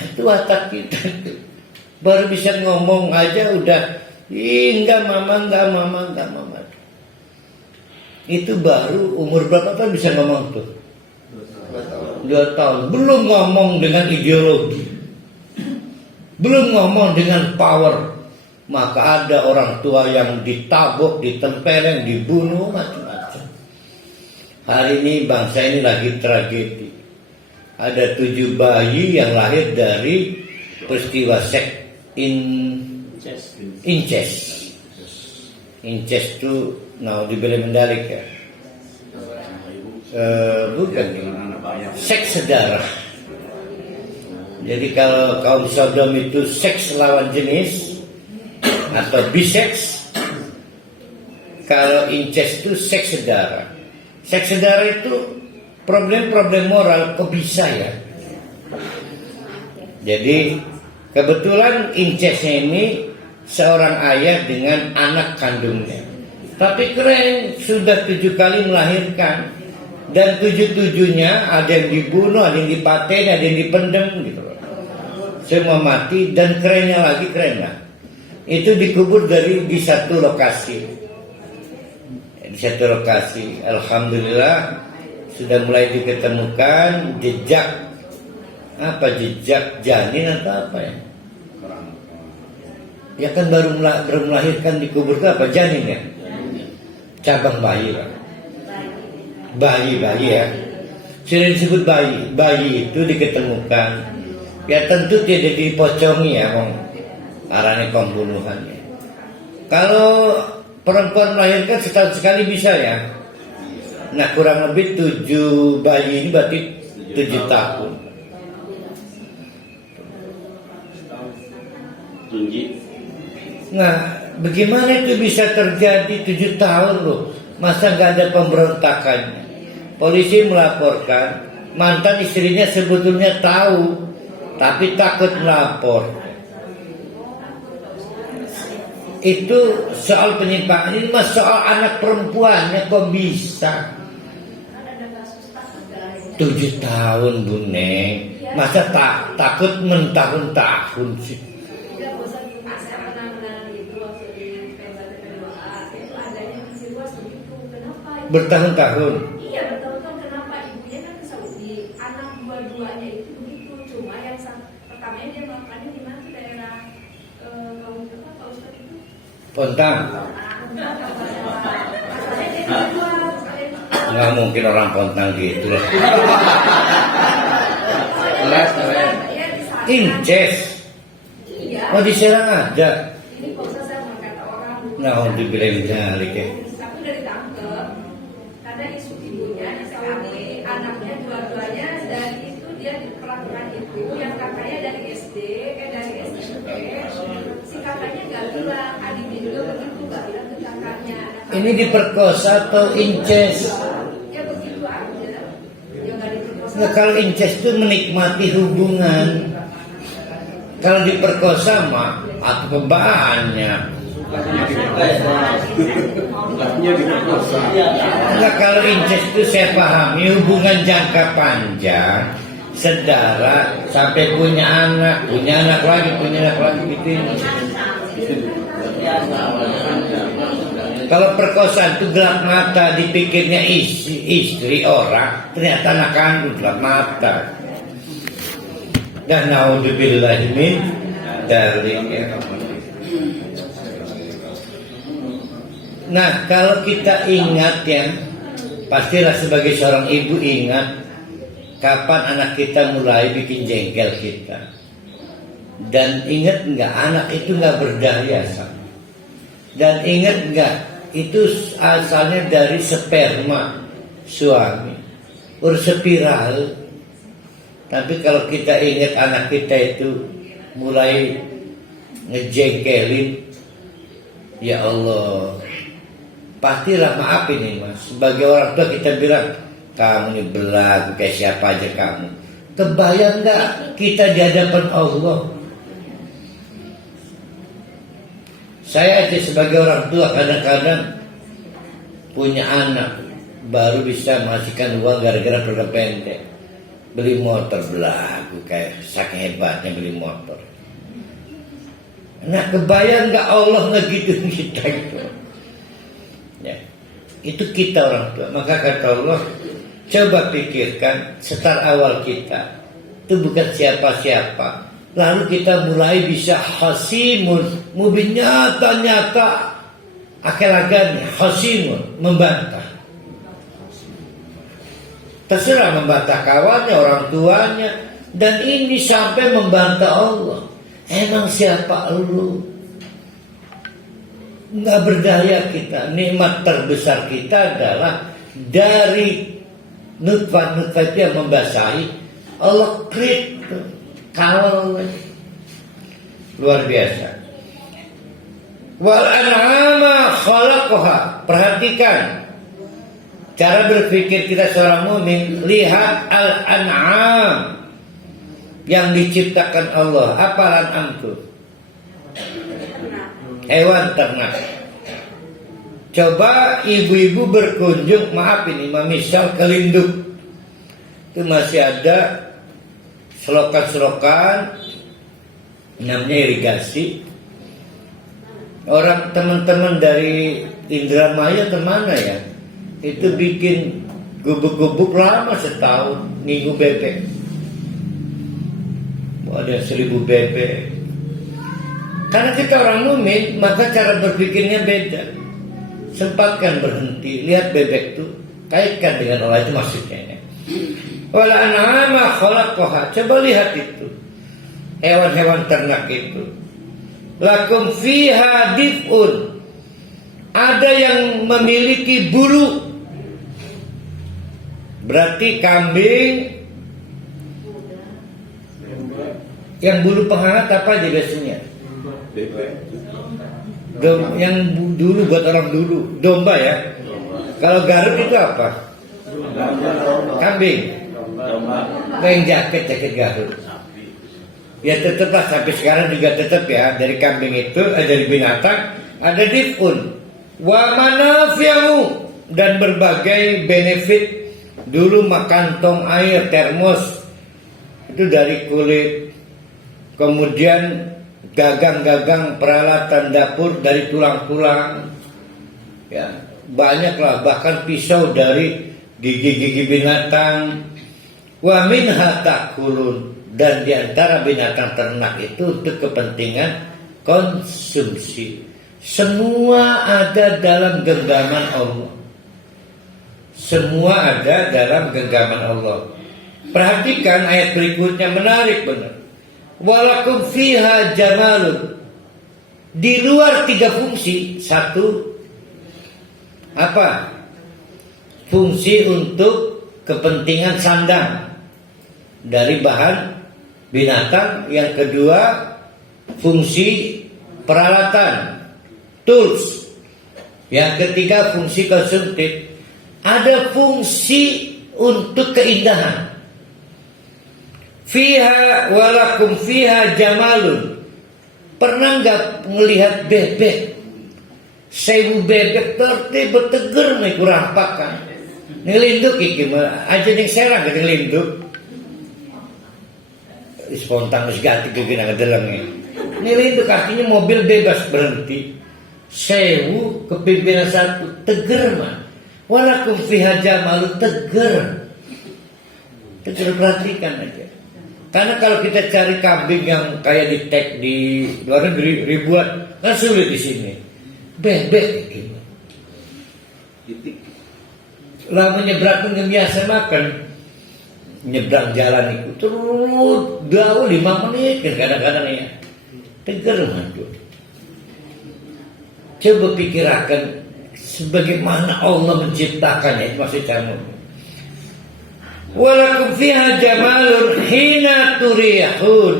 Itu watak kita itu. Baru bisa ngomong aja udah, enggak mama. Itu baru umur berapa kan bisa ngomong tuh? 2 tahun. Belum ngomong dengan ideologi, belum ngomong dengan power. Maka ada orang tua yang ditabok, ditempeleng, dibunuh, macam-macam. Hari ini bangsa ini lagi tragedi. Ada 7 bayi yang lahir dari peristiwa seks incest. Incest itu dibilang mendalik ya. Bukan seks sedarah. Jadi kalau kaum Sodom itu seks lawan jenis atau biseks, kalau incest itu seks sedarah. Seks sedarah itu problem-problem moral, kok bisa ya? Jadi kebetulan incestnya ini seorang ayah dengan anak kandungnya. Tapi keren, sudah 7 kali melahirkan. Dan 7-7-nya ada yang dibunuh, ada yang dipateni, ada yang dipendem gitu. Semua mati, dan kerennya lagi, keren lah. Itu dikubur di satu lokasi. Di satu lokasi, alhamdulillah sudah mulai diketemukan jejak janin atau apa ya? Ya kan baru melahirkan, dikubur itu apa, janin ya? Cabang bayi lah. Bayi ya. Sudah disebut bayi itu diketemukan. Ya tentu tidak dipocongi ya, arahnya pembunuhannya. Kalau perempuan melahirkan setahun sekali bisa ya. Nah kurang lebih 7 bayi ini berarti 7 tahun. Nah bagaimana itu bisa terjadi 7 tahun loh? Masa nggak ada pemberontakannya? Polisi melaporkan mantan istrinya sebetulnya tahu, tapi takut melapor. Itu soal penyimpangan. Ini mas soal anak perempuannya kok bisa 7 tahun Bu Neng. Masa takut mentahun-tahun sih? Bertahun-tahun. Iya bertahun-tahun. Kenapa ibunya kan ke Saudi, anak dua-duanya itu begitu. Cuma yang pertamanya dia melakukannya di mana, daerah Pak Ustadz itu Pontang. Nggak mungkin orang Pontang gitu lah. Incest. Oh di Serang ada. Ini kalau saya berkata orang. Nah dibilang jalik ya. Tapi udah ditangkep karena isu ibunya sekali anaknya dua-duanya, dan itu dia diperlakukan itu yang kakaknya dari SD dari SMP. Si kakaknya nggak bilang, adiknya juga begitu, nggak bilang ke kakaknya. Ini diperkosa atau incest? Ya begitu aja. Ya nggak diperkosa. Nah, kalau incest itu menikmati hubungan. Kalau diperkosa mah atau banyak. Enggak, kalau incest itu saya pahami hubungan jangka panjang, saudara sampai punya anak lagi gitu. Kalau perkosaan itu gelap mata, dipikirnya istri orang, ternyata anak kandung, gelap mata. Dan naudzubillah min dzalik. Nah, kalau kita ingat ya, pastilah sebagai seorang ibu ingat kapan anak kita mulai bikin jengkel kita. Dan ingat nggak, anak itu nggak berdaya sama. Dan ingat nggak, itu asalnya dari sperma suami, berspiral. Tapi kalau kita ingat anak kita itu mulai ngejengkelin, ya Allah, pastilah maaf ini mas. Sebagai orang tua kita bilang, kamu ini belagu kayak siapa aja kamu. Kebayang nggak kita di hadapan Allah? Saya aja sebagai orang tua kadang-kadang punya anak baru bisa menghasilkan uang gara-gara program pendek. Beli motor, belagu kayak saking hebatnya beli motor. Nah, kebayang nggak Allah ngegituin kita itu? Ya, itu kita orang tua. Maka kata Allah, coba pikirkan start awal kita itu bukan siapa-siapa. Lalu kita mulai bisa hasimun, mubin nyata-nyata, akal-akalnya hasimun, membantah. Terserah membantah kawannya, orang tuanya, dan ini sampai membantah Allah. Emang siapa lu? Nggak berdaya kita. Nikmat terbesar kita adalah dari nutfah-nutfah itu yang membasahi Allah create. Kalau luar biasa. Wal an'ama khalaqaha. Perhatikan cara berpikir kita seorang mukmin. Lihat al-an'am yang diciptakan Allah. Apa al-an'am itu? Hewan ternak. Coba ibu-ibu berkunjung, maaf ini misal ke Linduk, itu masih ada selokan-selokan namanya irigasi. Orang teman-teman dari Indramayu kemana ya, itu bikin gubuk-gubuk lama setahun minggu bebek. Ada 1000 bebek. Karena kita orang mukmin, maka cara berpikirnya beda. Sempatkan berhenti, lihat bebek itu, kaitkan dengan Allah, itu maksudnya. Wal an'ama khalaqaha. Coba lihat itu, hewan-hewan ternak itu. Lakum fiha dif'un. Ada yang memiliki bulu. Berarti kambing yang bulu penghangat apa aja biasanya? Yang dulu buat orang dulu, domba ya. Kalau Garut itu apa? Kambing. Yang jaket Garut. Ya tetaplah sampai sekarang juga tetap ya, dari kambing itu dari binatang ada dif'un wa manafi'u, dan berbagai benefit. Dulu makan tong air termos itu dari kulit. Kemudian gagang-gagang peralatan dapur dari tulang-tulang. Ya, banyaklah, bahkan pisau dari gigi-gigi binatang. Wa minha ta'kulun, dan diantara binatang ternak itu untuk kepentingan konsumsi. Semua ada dalam genggaman Allah. Semua ada dalam genggaman Allah. Perhatikan ayat berikutnya, menarik benar. Walakum fiha jamalun. Di luar 3 fungsi. 1, apa? Fungsi untuk kepentingan sandang dari bahan binatang. Yang kedua, fungsi peralatan, tools. Yang ketiga, fungsi konsumtif. Ada fungsi untuk keindahan. Fiha walakum fiha jamalun. Pernah nggak melihat bebek? 1000 bebek tertib berteger nih kurang pakan. Ngelinduk iki aja ning serang ke ngelinduk. Spontan wis ganti ke gina ngedelenge. Ngelinduk artinya mobil bebas berhenti. 1000 kepimpinan 1 teger mah. Walakum fiha jamalun, teger. Teger, perhatikan aja. Karena kalau kita cari kambing yang kayak di tag di luar negeri ribuan, kan sulit di sini. Bebek gimana? Lah menyeberang pun yang biasa makan, nyebrang jalan itu terus jauh 5 menit kan kadang-kadang ya. Teger mantul. Coba pikirkan sebagaimana Allah menciptakannya, itu maksud kamu. Walakum fiha jamalun hina turihun.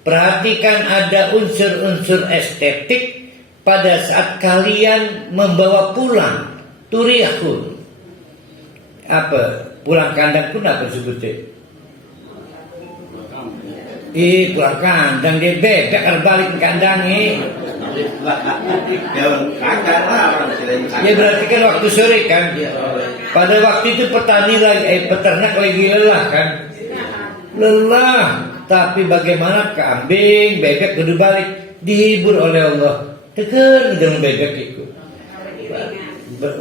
Perhatikan ada unsur-unsur estetik pada saat kalian membawa pulang. Turihun. Apa? Pulang kandang pun apa sebutnya? Pulang kandang dia bebek balik kandang Kandang lah orang selain Ya berarti kan waktu sore kan. Pada waktu itu petani lagi, peternak lagi lelah kan. Lelah. Tapi bagaimana kambing, bebek kudu balik dihibur oleh Allah. Tekan dengan bebek itu.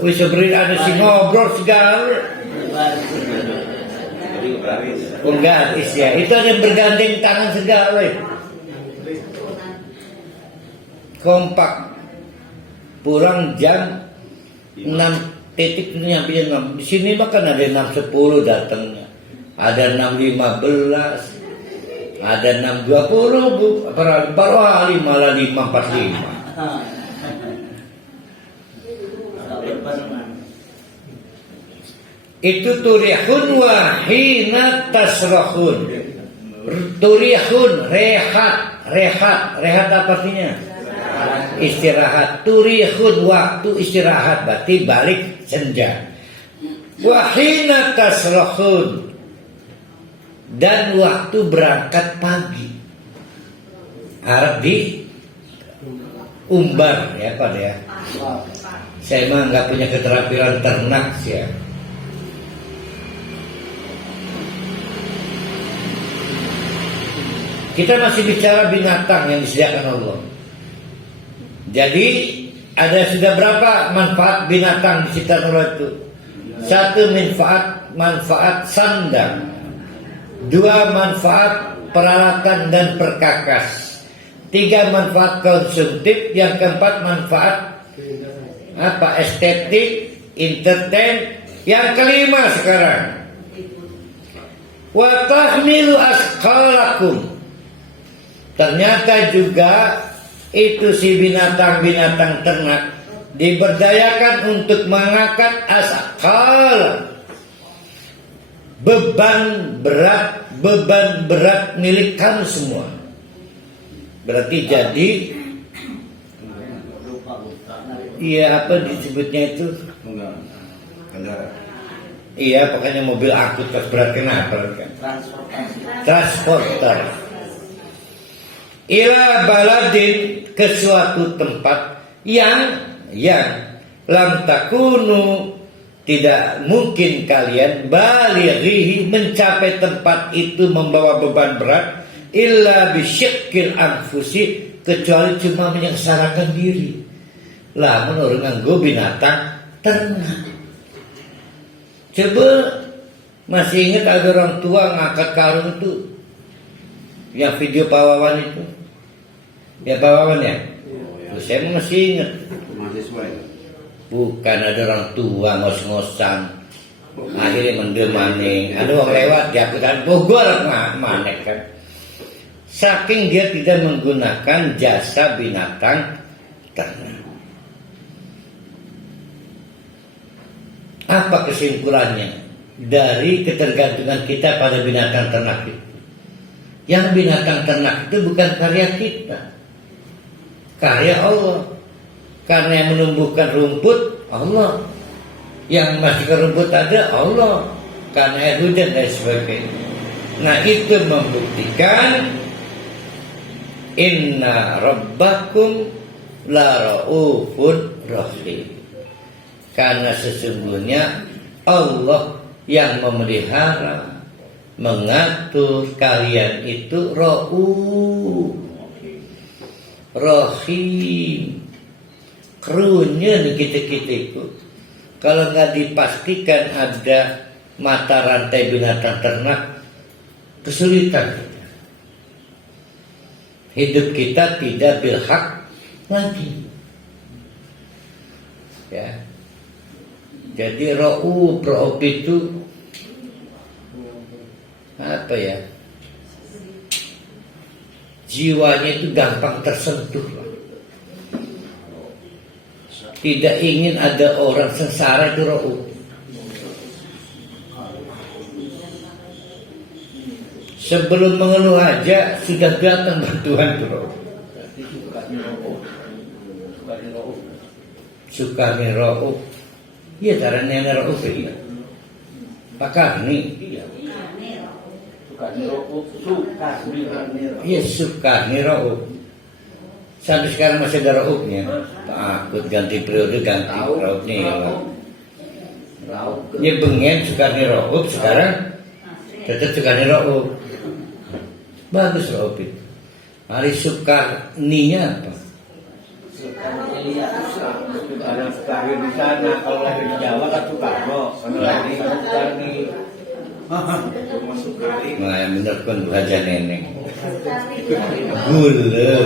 Wis beri ada si ngobrol segala. Gratis ya. Itu ada bergandeng tangan segala. Kompak. Pulang jam 6 titik nyampe 6. Di sini mah kan ada 6.10 datangnya. Ada 6.15. Ada 6.20 baru hari malah 5.45. Itu turihun wa hina tasrahun. Turihun rehat apa artinya? Istirahat. Turihun waktu istirahat berarti balik senja. Wa hina tasrahun dan waktu berangkat pagi. Arab di umbar ya Pak ya. Saya mah nggak punya keterampilan ternak sih ya. Kita masih bicara binatang yang disediakan Allah. Jadi ada sudah berapa manfaat binatang diciptakan Allah itu? Satu manfaat sandang. Dua manfaat peralatan dan perkakas. Tiga manfaat konsumtif. Yang keempat manfaat estetik, entertain. Yang kelima sekarang wa tahmilu asqalakum. Ternyata juga itu si binatang-binatang ternak diberdayakan untuk mengangkat asqal, beban berat milik kamu semua. Berarti jadi iya apa disebutnya itu? Iya pokoknya mobil angkut berat kenapa kan? Transporter. Ila baladin ke suatu tempat yang lam takunu tidak mungkin kalian balighihi mencapai tempat itu membawa beban berat illa bisyiqqil anfusi kecuali cuma menyengsarakan diri. Lah menurut nganggo binatang ternak. Coba masih ingat ada orang tua ngangkat karung itu yang video Pak Wawan itu. Ya Pak Wawan ya? Saya masih ingat. Mahasiswa itu. Bukan ada orang tua ngos-ngosan. Akhirnya mendemaning. Ada orang lewat di angkutan Bogor manek kan. Saking dia tidak menggunakan jasa binatang ternak. Apa kesimpulannya dari ketergantungan kita pada binatang ternak itu? Yang binatang ternak itu bukan karya kita, karya Allah. Karena yang menumbuhkan rumput Allah, yang masukkan rumput ada Allah, karena air hujan dan sebagainya. Nah itu membuktikan inna rabbakum la raufur rahim. Karena sesungguhnya Allah yang memelihara, mengatur kalian itu Rauf Rahim. Kerunya nih kita itu kalau nggak dipastikan ada mata rantai binatang ternak, kesulitan kita. Hidup kita tidak berhak lagi ya. Jadi Rauf itu apa ya? Jiwanya itu gampang tersentuh lah. tidak ingin ada orang sengsara itu ra'uf. Sebelum mengeluh aja sudah datang bantuan itu ra'uf. Suka min ra'uf. Iya caranya ra'uf ya. Pak Karni. Iya suka min ra'uf. Sampai sekarang masih ada ra'ufnya. Takut ganti periode ganti ra'ufnya. Ya bengen suka min ra'uf sekarang tetap suka min ra'uf. Bagus ra'uf itu. Mari suka ninya apa? Kalau Soekarno di sana, kalau lagi di Jawa kan Soekarno, kalau lagi kan Soekarni. Nah yang bener kan Raja Neneng. Gula.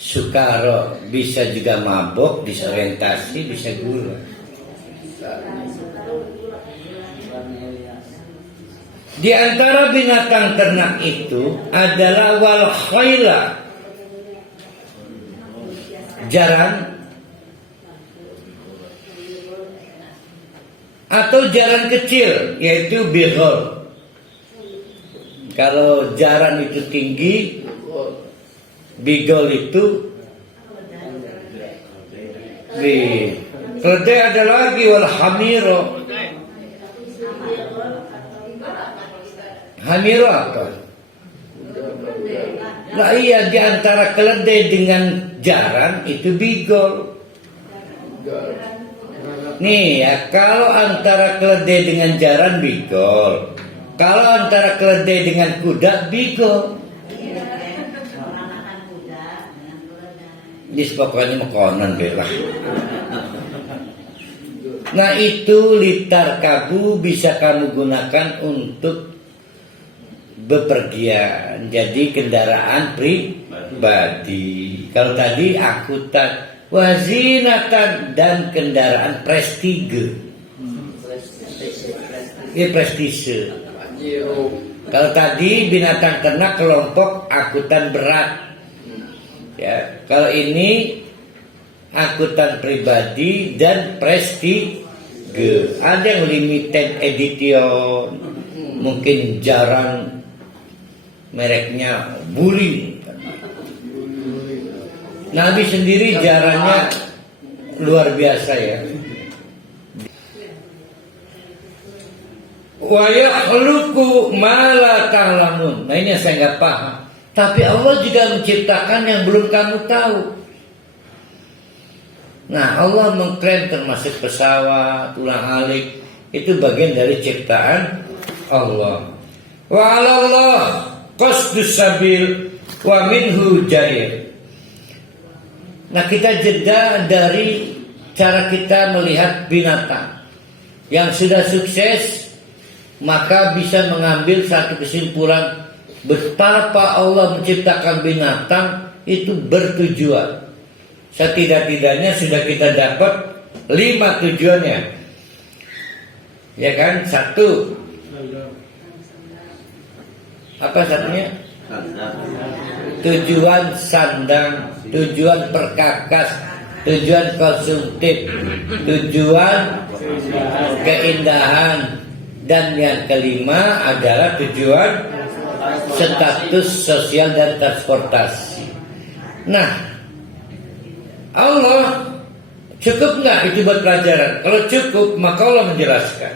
Sukaro bisa juga mabok, disorientasi, bisa gula. Di antara binatang ternak itu adalah wal khayla, jaran atau jaran kecil, yaitu bigol. Kalau jaran itu tinggi, bigol itu keledai ada lagi wal hamiro. Hamiro apa? Nah iya, di antara keledai dengan jaran itu bigol. Nih ya, kalau antara keledai dengan jaran bigol, kalau antara keledai dengan kuda bigol. Ini pokoknya mekonon belah. Nah itu litar kabu bisa kamu gunakan untuk bepergian, jadi kendaraan pribadi. Kalau tadi angkutan, wazinatan dan kendaraan prestige. Ini prestise. Kalau tadi binatang ternak kelompok angkutan berat. Ya, kalau ini angkutan pribadi dan prestige. Ada yang limited edition, mungkin jaran mereknya Bully. Nabi sendiri jarannya luar biasa ya. Wa yakhluqu ma la ta'lamun. Nah ini yang saya nggak paham. Tapi Allah juga menciptakan yang belum kamu tahu. Nah Allah mengklaim termasuk pesawat, ulang-alik, itu bagian dari ciptaan Allah. Wa 'alallah qasdus sabil wa minhu jair. Nah kita jeda dari cara kita melihat binatang yang sudah sukses, maka bisa mengambil satu kesimpulan betapa Allah menciptakan binatang itu bertujuan. Setidak-tidaknya sudah kita dapat 5 tujuannya. Ya kan? 1. Apa satunya? Tujuan sandang, tujuan perkakas, tujuan konsumtif, tujuan keindahan, dan yang kelima adalah tujuan status sosial dan transportasi. Nah, Allah cukup nggak itu buat pelajaran? Kalau cukup, maka Allah menjelaskan.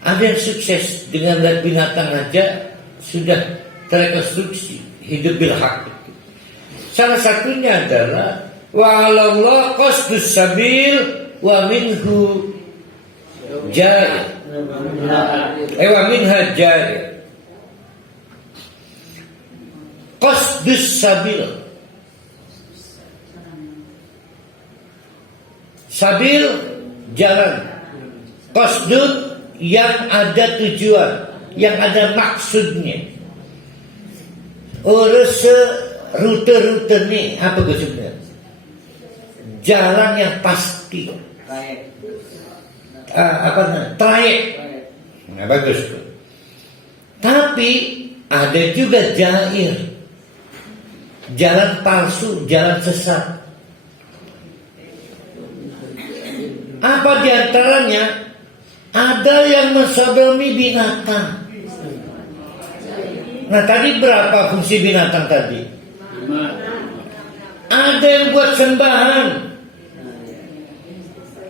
Ada yang sukses dengan lihat binatang aja sudah terrekonstruksi hidup bil haq. Salah satunya adalah wa 'alallah qasdus sabil wa minhu jair. Wa minha jair. Qasdus sabil. Sabil jalan. Qasdud yang ada tujuan, yang ada maksudnya. Urus rute-rute nih apa maksudnya? Jalan yang pasti. Trayek. Nah, bagus. Tapi ada juga jair. jalan palsu, jalan sesat. Apa diantaranya? Ada yang mensodomi binatang. Nah tadi berapa fungsi binatang tadi? Ada yang buat sembahan.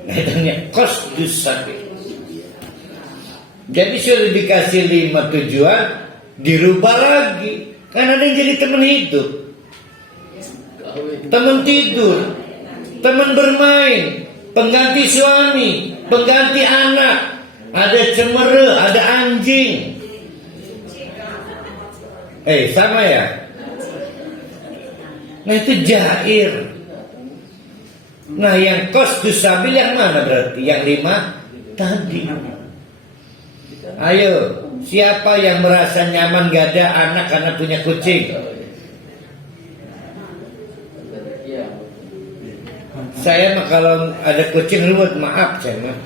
Nah itu qasdus sabil. Jadi sudah dikasih 5 tujuan, dirubah lagi. Kan ada yang jadi teman hidup, teman tidur, teman bermain, pengganti suami, pengganti anak. Ada cemere, ada anjing. Sama ya? Nah itu jair. Nah yang qasdus sabil yang mana berarti? Yang 5 tadi. Ayo, siapa yang merasa nyaman gak ada anak karena punya kucing? Saya mah kalau ada kucing ruwet, maaf saya mah.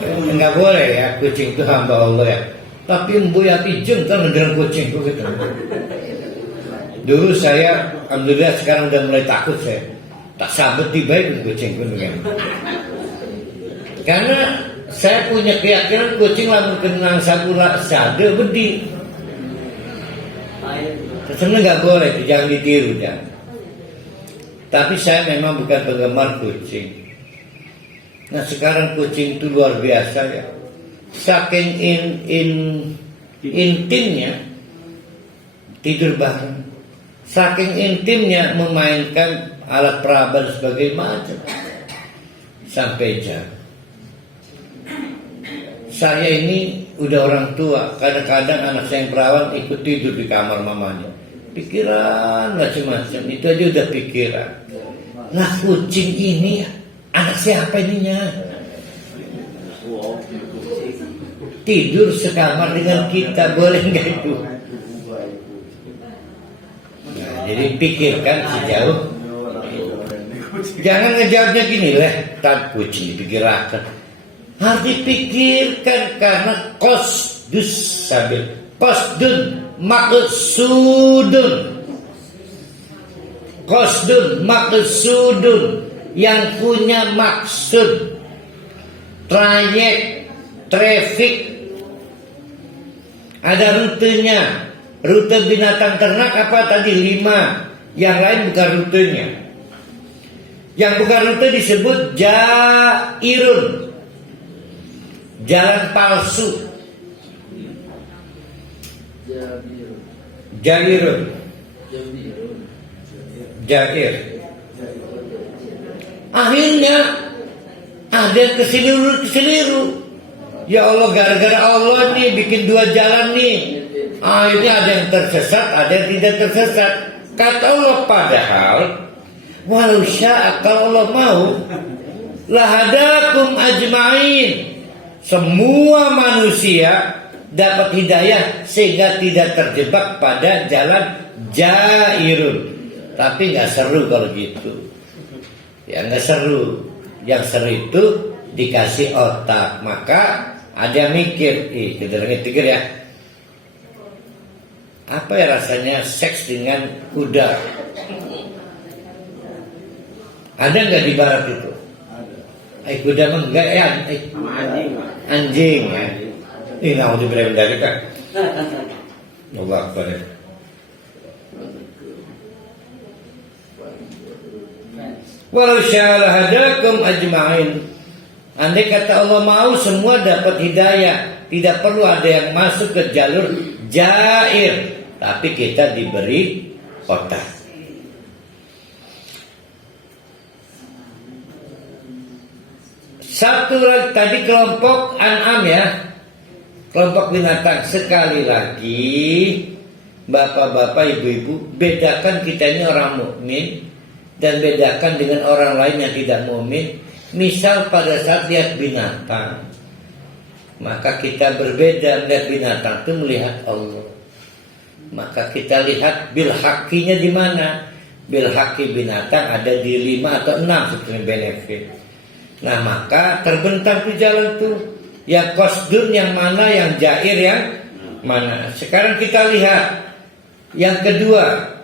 Enggak boleh ya, kucing itu hamba Allah ya. Tapi mbu ya pijem kan ngedengar kucing itu gitu. Dulu saya, alhamdulillah sekarang udah mulai takut saya. Tak sabet tiba-tiba kucing pun kan. Karena saya punya keyakinan kucing lamun kenang sabula sade bedi. Sebenarnya nggak boleh, jangan ditiru jangan. Tapi saya memang bukan penggemar kucing. Nah sekarang kucing itu luar biasa ya. Saking intimnya tidur bareng. Saking intimnya memainkan alat peraba sebagai macam. Sampai jam. Saya ini udah orang tua, kadang-kadang anak saya yang perawan ikut tidur di kamar mamanya. Pikiran macam-macam, itu aja udah pikiran. Nah kucing ini anak siapa ininya? Tidur sekamar dengan kita, boleh nggak itu? Nah, jadi pikirkan sejauh. Jangan ngejawabnya gini lah, tak kucing dipikirkan. Harus dipikirkan karena qasdus sabil. Qasdun maksudun. Qasdun maksudun, yang punya maksud. Trayek, traffic. Ada rutenya. Rute binatang ternak apa tadi? 5. Yang lain bukan rutenya. Yang bukan rute disebut jairun, jalan palsu. Jairun, jair. Akhirnya ada yang keseliru. Ya Allah, gara-gara Allah nih bikin 2 jalan nih. Ini ada yang tersesat, ada yang tidak tersesat. Kata Allah, padahal walau sya'a, kalau Allah mau, lahadakum ajma'in, semua manusia dapat hidayah sehingga tidak terjebak pada jalan jairun. Tapi nggak seru kalau gitu. Ya nggak seru. Yang seru itu dikasih otak. Maka ada yang mikir, pikir ya. Apa ya rasanya seks dengan kuda? Ada nggak di barat itu? Kuda mah enggak ya? Anjing. Ini mau diberi dari kan? Allah Akbar ya. Walau sya'ala hadakum ajma'in. Andai kata Allah mau, semua dapat hidayah. Tidak perlu ada yang masuk ke jalur jair. Tapi kita diberi otak. Satu lagi tadi kelompok an'am ya. Kelompok binatang. Sekali lagi, bapak-bapak, ibu-ibu, bedakan kita ini orang mukmin dan bedakan dengan orang lain yang tidak mukmin. Misal pada saat lihat binatang, maka kita berbeda melihat binatang itu melihat Allah. Maka kita lihat bil hakinya di mana? Bil haki binatang ada di 5 atau 6 sebetulnya benefit. Nah maka terbentang di jalan tuh. Yang qasdun yang mana, yang jair yang mana. Sekarang kita lihat yang kedua.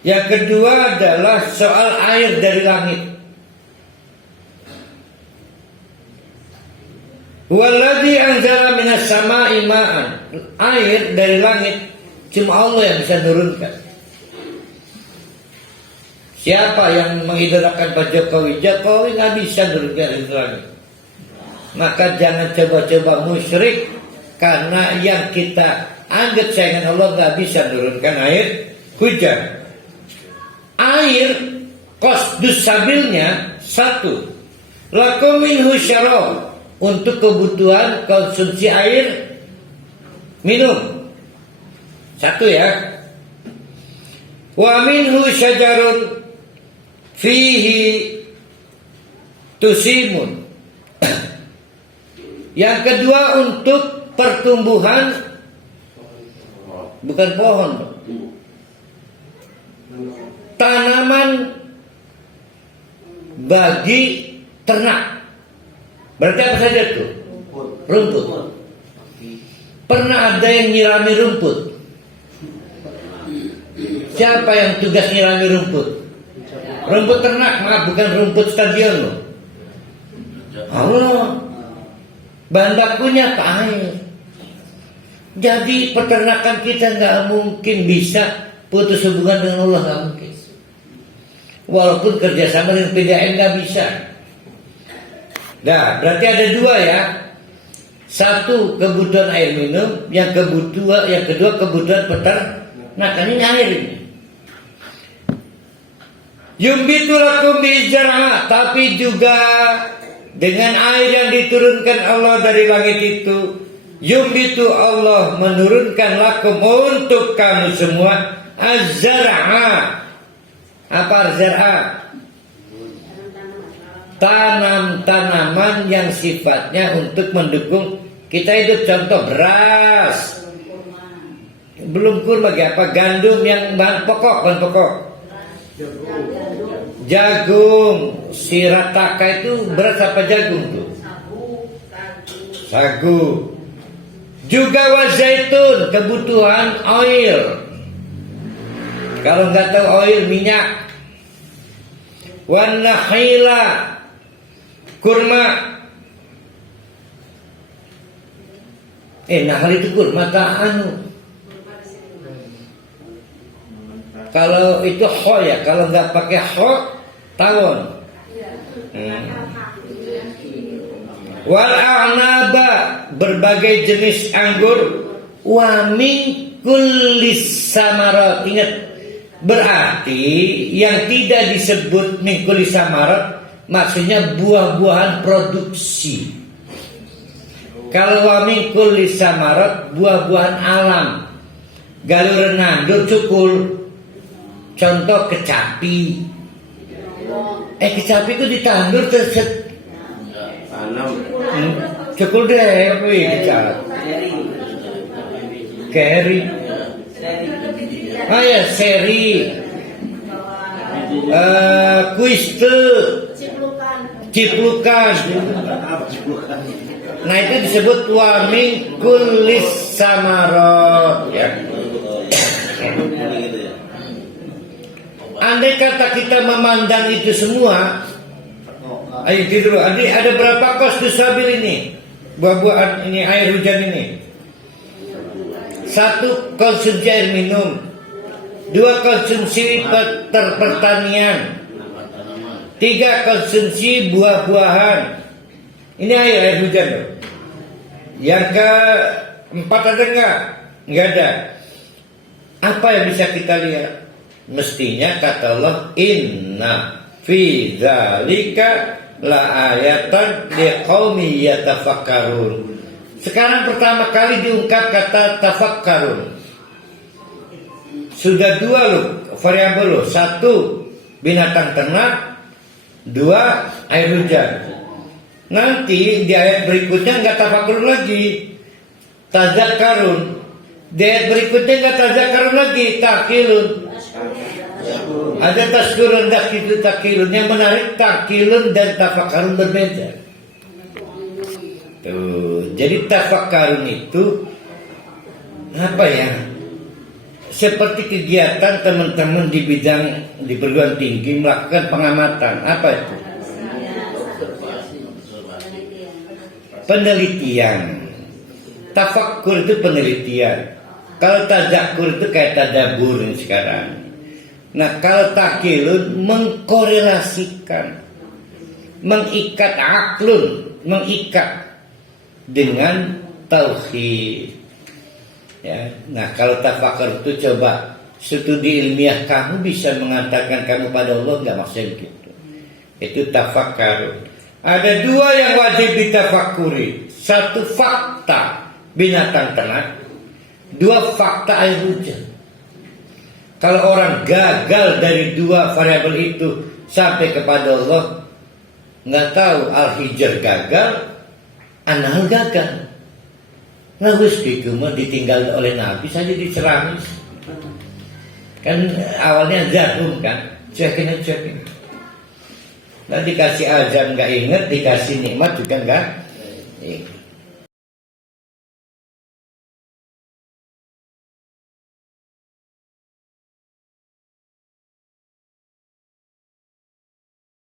Yang kedua adalah soal air dari langit. Walladzi anzala minas sama'i ma'an. Air dari langit cuma Allah yang bisa turunkan. Siapa yang mengidolakan Pak Jokowi? Jokowi nggak bisa turunkan dari langit. Maka jangan coba-coba musyrik, karena yang kita anggap sayangan Allah nggak bisa turunkan air hujan. Air qasdus sabilnya satu, lakum minhu syarab, untuk kebutuhan konsumsi air minum. Satu ya. Wa minhu syajarun fihi tusimun. Yang kedua untuk pertumbuhan, bukan pohon, tanaman bagi ternak. Berarti apa saja tuh? Rumput. Pernah ada yang nyirami rumput? Siapa yang tugas nyirami rumput? Rumput ternak, maaf, bukan rumput stadion loh. Allah. Bahan bakunya apa? Air. Jadi peternakan kita nggak mungkin bisa putus hubungan dengan Allah, nggak mungkin. Walaupun kerjasama dengan PDAM nggak bisa. Nah, berarti ada dua ya. Satu kebutuhan air minum, yang kedua kebutuhan peternakan. Ini air ini. Yumbitu lakum bizar'a, tapi juga dengan air yang diturunkan Allah dari langit itu, yumbitu Allah menurunkan lakum untuk kamu semua az-zar'a. Apa az-zar'a? Tanam-tanaman yang sifatnya untuk mendukung kita hidup. Contoh beras, belum kurma, apa, gandum yang bahan pokok. Jagung, sirataka itu beras apa jagung tuh? Sagu. Juga wazaitun, kebutuhan oil. Kalau nggak tahu oil, minyak. Wan nakhila, kurma. Nahal itu kurma ta'anu. Kalau itu kho ya, kalau nggak pakai kho, tawon. Wal a'naba, berbagai jenis anggur. Wa min kullis samarat. Ingat, berarti yang tidak disebut min kullis samarat maksudnya buah-buahan produksi. Kalau wa min kullis samarat, buah-buahan alam. Galur nandur cukul. Contoh kecapi. Kecapi itu ditandur terset. Cukul dewi kecapi. Keri. Ya seri. Kuiste. Ciplukan. Nah itu disebut wa min kullis samarot ya. Andai kata kita memandang itu semua, ayo dulu. Ada berapa kos sabil ini? Buah-buahan ini, air hujan ini. Satu, konsumsi air minum. Dua, konsumsi pertanian. Tiga, konsumsi buah-buahan. Ini air hujan loh. Yang keempat ada enggak? Enggak ada. Apa yang bisa kita lihat? Mestinya kata Allah, inna fi dzalika la ayatan liqaumi yatafakkarun. Sekarang pertama kali diungkap kata tafakkarun. Sudah dua loh variabel loh. Satu, binatang ternak. Dua, air hujan. Nanti di ayat berikutnya nggak tafakkurun lagi, tazakkarun. Di ayat berikutnya nggak tazakkarun lagi, takilun. Ada taskurun dah itu takilun. Yang menarik, takilun dan tafakkarun berbeda. Tuh, jadi tafakkarun itu apa ya? seperti kegiatan teman-teman di bidang di perguruan tinggi melakukan pengamatan. Apa itu? Penelitian. Tafakkur itu penelitian. Kalau tadakkur itu kayak tadabur sekarang. Nah, kalau taklun mengkorelasikan, mengikat aklun, mengikat dengan tauhid. Ya, nah kalau tafakkur itu coba studi ilmiah kamu bisa mengatakan kamu pada Allah, nggak maksudnya gitu. Itu tafakkur. Ada dua yang wajib ditafakuri. Satu fakta binatang ternak, dua fakta air hujan. Kalau orang gagal dari dua variabel itu sampai kepada Allah, nggak tahu al-hijr gagal, anal gagal. Nah, gitu mah ditinggal oleh Nabi saja dicerami. Kan awalnya jarum kan, cekin. Nah dikasih azan nggak inget, dikasih nikmat juga nggak